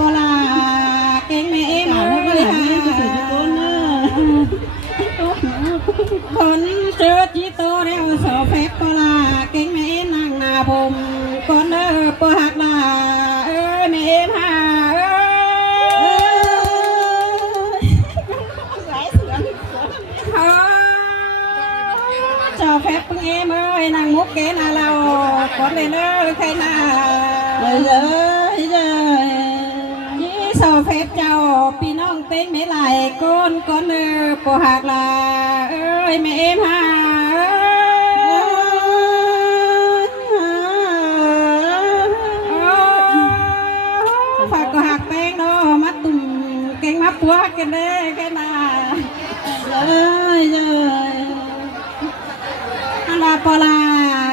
ปลาเก่งแม่มาคนเจอจีโตแล้วสอบเพชรปลาเก่งแม่นั่งนาผมคนปหักลาแม่มาสอบเพชรเงี้ยมื่อนั่งมุกเกนาเราคนเลยใครนาสาวเพชรเจ้าพี่น้องเต้งไม่ไหลก้นปหักลาแม่มาฝากก็หักแป้งเนาะมัดตุ่มเก่งมัดปัวกันเด้แค่นาลาปลา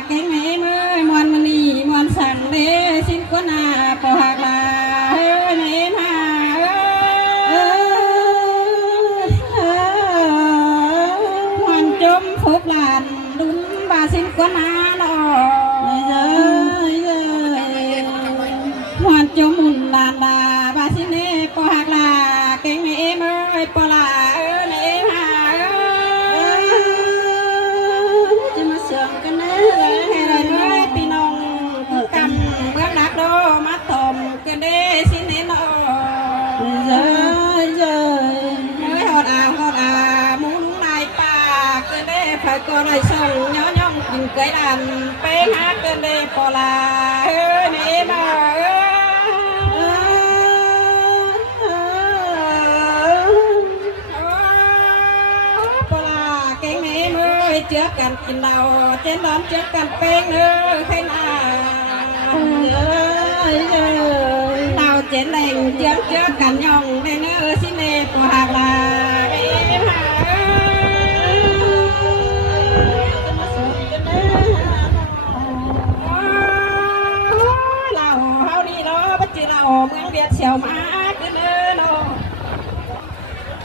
เก่งแม่เมื่อมวนมันนี่มวนสั่งเด้สิ้นก็นาปหักลาแม่มาจมฟุบหลานดุนบาสินกว่านาเนาะหวานจมหุ่นลานลาบาสินเน่ปหักลาเก่งไม่เมื่อปลาเน่หาจะมาเสริมกันนะให้ไรเมื่อปีน้องกำเบื้องหนักโดมาตอมกันเด้สินเน่เนาะphải có lại sông nhỏ nhong từng cái đàn bé hát trên đây bỏ là nè mà bỏ là cái mẹ mới trước cần kinh đầu trên đón trước cần bên nữa khi nào nào trên đèn trước cần nhong đây nữa xin nè của hàng làเมืองเดียดเสี่ยวมาขึ้นเนื้อโน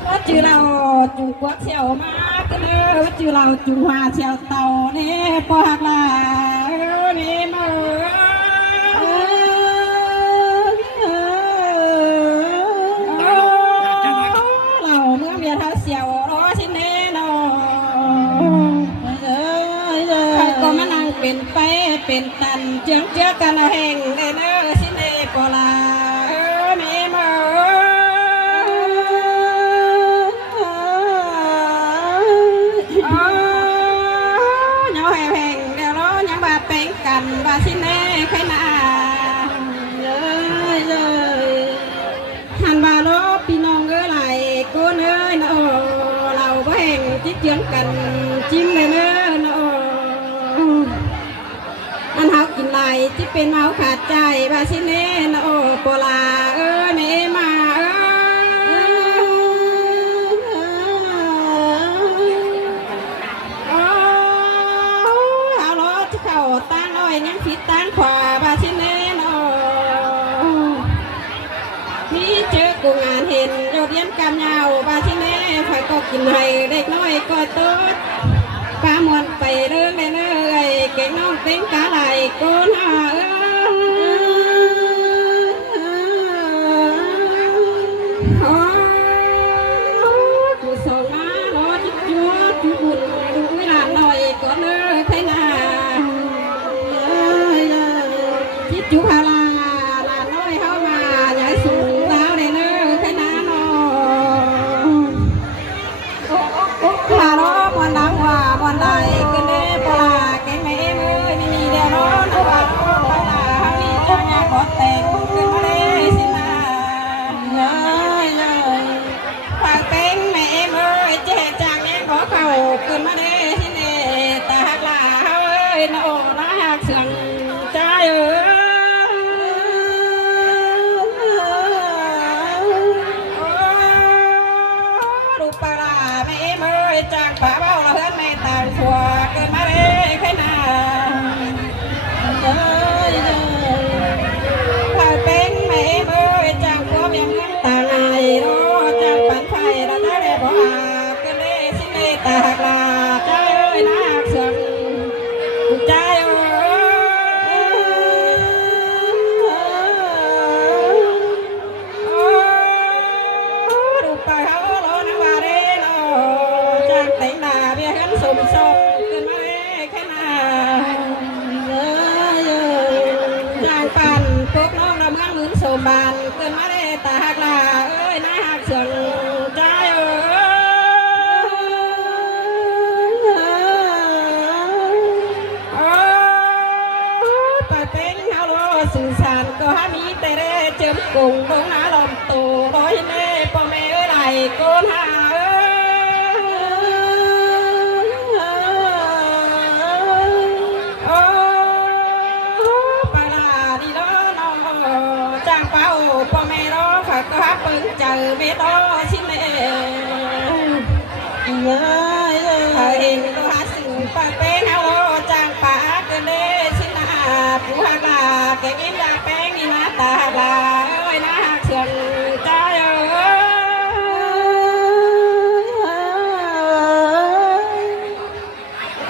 ว่าจือเราจุกวักเสี่ยวมาขึ้นเนื้อว่าจือเราจุหัวเสี่ยวเต่าเนี่ยปากลาเนี่ยมือเราเมืองเดียดเขาเสี่ยวรอชิ้นเน่โนใครก็มานั่งเป็นไปเป็นตันเจื้อกันเอาแห่งเด้อเนื้อชิ้นเน่ปลากันว่าสิแน่ใครนาหันบาโลพี่น้องเอ้ยไหลกูเอ้ยเนาะเราก็แห่งจิ๊กเจือนกันจิ้มเลยเนาะเนาะอันเฮากินไหลที่เป็นเมาขาดใจว่าสิแน่เนาะโปลาเอ้ยแม่มายังผิดตั้งขวาบาชิเน่นอนี่เจอกูงานเห็นโยดเย็นกำยาวบาชิเน่ไฟก็กินให้เด็กน้อยก็โต๊ดปลามวนไปเรื่องเลยเนยเก่งน้องเต็งกาไหลโกนหากูส่งมาล้อจิตจัวจุบุญดูเวลาหน่อยก็เนยใครนาจุกฮาลาลาน้อยเข้ามาใหญ่สูงแล้วเด้อเนอแค่นั้นอ๋อลาล้อมวนดังว่ามวนใดกันเด้ปลาแกงแม่เอ้ยไม่มีเดียวร้อนเอาว่า ปันพวกน้องเราเมืองลุ้นโสมบานเกินมาได้ตาหักลาเอ้ยน่าหักเสียงใจเอ้ยไปเป็นเฮาโลสื่อสารก็หามีแต่เร่เจิมกุ้งลงหน้าลมตูร้อยเน่พ่อแม่เอ้ยไหลโกนหาเอ้พ่อแม่รอฝากก็ฮับปึงเจอไม่ต้อชิ้นเล่เห็นก็หาสิ่งปะเป็นเอาจางปาเกินเล่ชิ้นหน้าผู้หักลาแกงอินยาแป้งนี่มาตาหักลาเอ้ยนะหักเสียงใจเ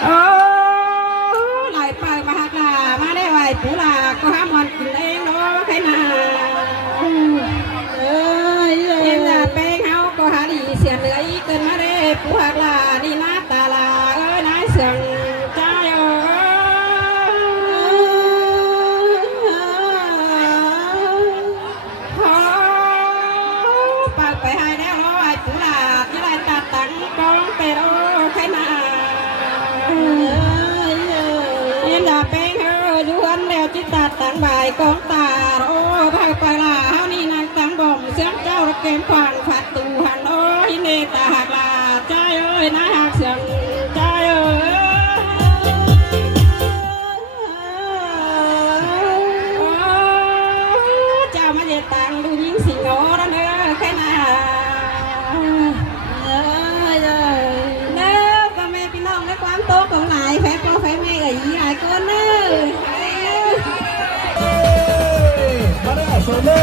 อ้ไหลไปมาหักลามาได้ไหวผู้ลาก็ห้ามวันกินเองเนาะใครนาเสียเหนื่อยเกินมาเร่ผู้หักลาดีมาตาลาเอ้ยนายเสียงใจเอ้ยปากไปให้แล้วร้อยผู้ลาที่ไรตัดตังกองเตโรใครนาเย็นดาแป้งเอ้ยล้วนแล้วจิตตัดตังใบกองตาโอ้ปากไปลาเฮานี่นางตังบ่มเสียงเจ้าระเกมขวางฝัดตูหันโอ้ยเนตาหักลาใจเอ้ยนะหักเสียงใจเอ้ยเจ้ามาเย็ดตังดูยิ่งสิงโง่แล้วเนอะแค่น่ะเนอะก็แม่พี่น้องและความโตของหลายแพ้พ่อแพ้แม่กับยี่หลายคนเนอะมาได้โซเล่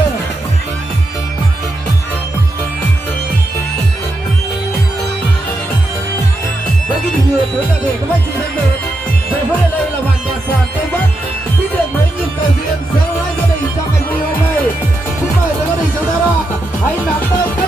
cái tình người tới cả thể có mấy chị thân mến về với đây là bản nhạc sàn Tây Bắc xin được mấy nhịp cờ diễn sẽ lái gia đình trong ngày vui hôm nay xin mời gia đình chúng ta hãy nắm tay